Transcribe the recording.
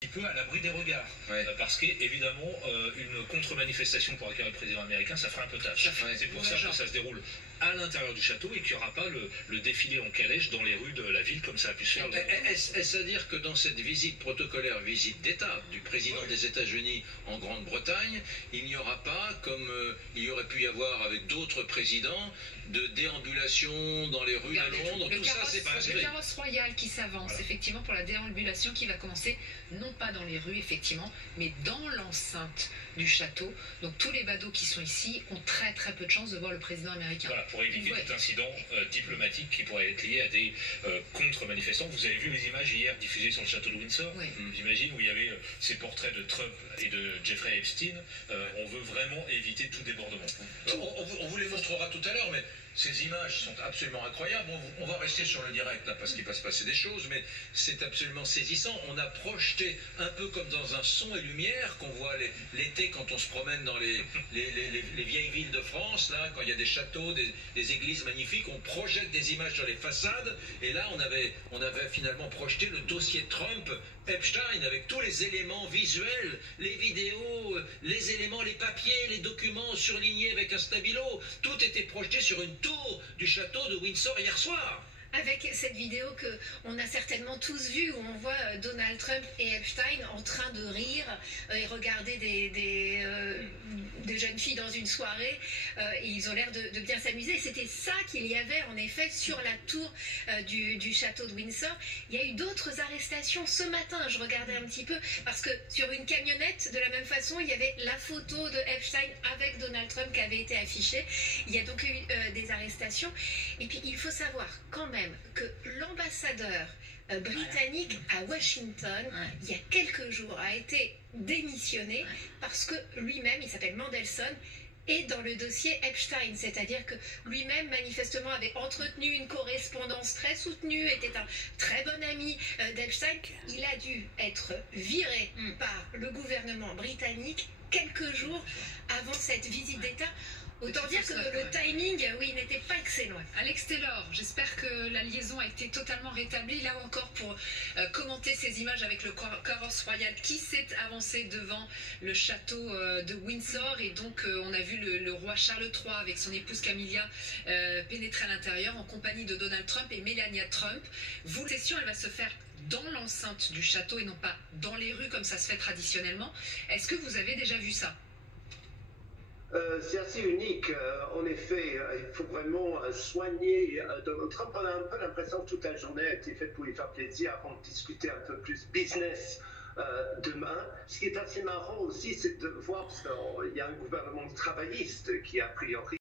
petit peu à l'abri des regards. Ouais. Parce qu'évidemment, une contre-manifestation pour accueillir le président américain, ça ferait un peu tâche. C'est pour ça que ça se déroule à l'intérieur du château et qu'il n'y aura pas le défilé en calèche dans les rues de la ville comme ça a pu se faire. Est-ce à dire que dans cette visite protocolaire, visite d'État du président des États-Unis en Grande-Bretagne, il n'y aura pas, comme il y aurait pu y avoir avec d'autres présidents, de déambulation dans les rues de Londres? Tout ça, c'est pas inscrit. Le carrosse royal qui s'avance, voilà, effectivement, pour la déambulation qui va commencer, non pas dans les rues, effectivement, mais dans l'enceinte du château. Donc tous les badauds qui sont ici ont très très peu de chances de voir le président américain. Voilà, pour éviter tout incident diplomatique qui pourrait être lié à des contre-manifestants. Vous avez vu les images hier diffusées sur le château de Windsor, j'imagine, où il y avait ces portraits de Trump et de Jeffrey Epstein. On veut vraiment éviter tout débordement. On vous les montrera tout à l'heure, mais ces images sont absolument incroyables. On va rester sur le direct là parce qu'il va se passer des choses, mais c'est absolument saisissant. On a projeté un peu comme dans un son et lumière qu'on voit l'été quand on se promène dans les vieilles villes de France, là, quand il y a des châteaux, des églises magnifiques, on projette des images sur les façades, et là on avait finalement projeté le dossier Trump, Epstein, avec tous les éléments visuels, les vidéos, les éléments, les papiers, les documents surlignés avec un stabilo, tout était projeté sur une tour du château de Windsor hier soir. Avec cette vidéo qu'on a certainement tous vue, où on voit Donald Trump et Epstein en train de rire et regarder des jeunes filles dans une soirée, et ils ont l'air de bien s'amuser. C'était ça qu'il y avait en effet sur la tour du château de Windsor. Il y a eu d'autres arrestations ce matin, je regardais un petit peu, parce que sur une camionnette, de la même façon, il y avait la photo de Epstein avec Donald Trump qui avait été affichée. Il y a donc eu des arrestations. Et puis il faut savoir quand même que l'ambassadeur britannique à Washington, il y a quelques jours, a été démissionné parce que lui-même, il s'appelle Mandelson, est dans le dossier Epstein, c'est-à-dire que lui-même manifestement avait entretenu une correspondance très soutenue, était un très bon ami d'Epstein. Il a dû être viré par le gouvernement britannique quelques jours avant cette visite d'État. Autant dire que le timing, n'était pas excellent. Alex Taylor, j'espère que la liaison a été totalement rétablie, là encore pour commenter ces images avec le carrosse royal qui s'est avancé devant le château de Windsor, et donc on a vu le roi Charles III avec son épouse Camilla pénétrer à l'intérieur en compagnie de Donald Trump et Melania Trump. La session, elle va se faire dans l'enceinte du château et non pas dans les rues comme ça se fait traditionnellement. Est-ce que vous avez déjà vu ça? C'est assez unique. En effet, il faut vraiment soigner Donald Trump. On a un peu l'impression que toute la journée a été faite pour lui faire plaisir avant de discuter un peu plus business demain. Ce qui est assez marrant aussi, c'est de voir qu'il y a un gouvernement travailliste qui a priori